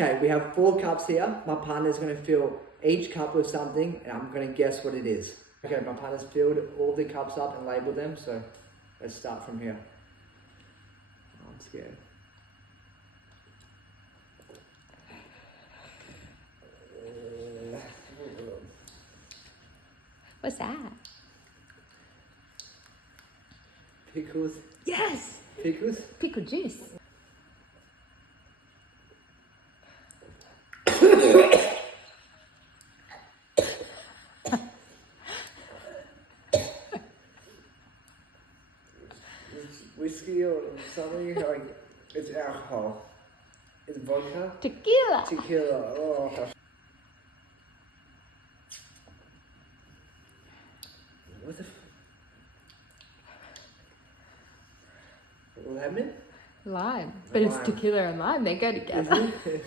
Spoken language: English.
Okay, we have 4 cups here. My partner's going to fill each cup with something, and I'm going to guess what it is. Okay, my partner's filled all the cups up and labelled them, so let's start from here. Oh, I'm scared. What's that? Pickles. Yes! Pickles? Pickle juice. It's whiskey or something, like it's alcohol. It's vodka. Tequila. Tequila. Oh. What the lemon? Lime. But it's Lime. tequila and lime. They go together. Is it?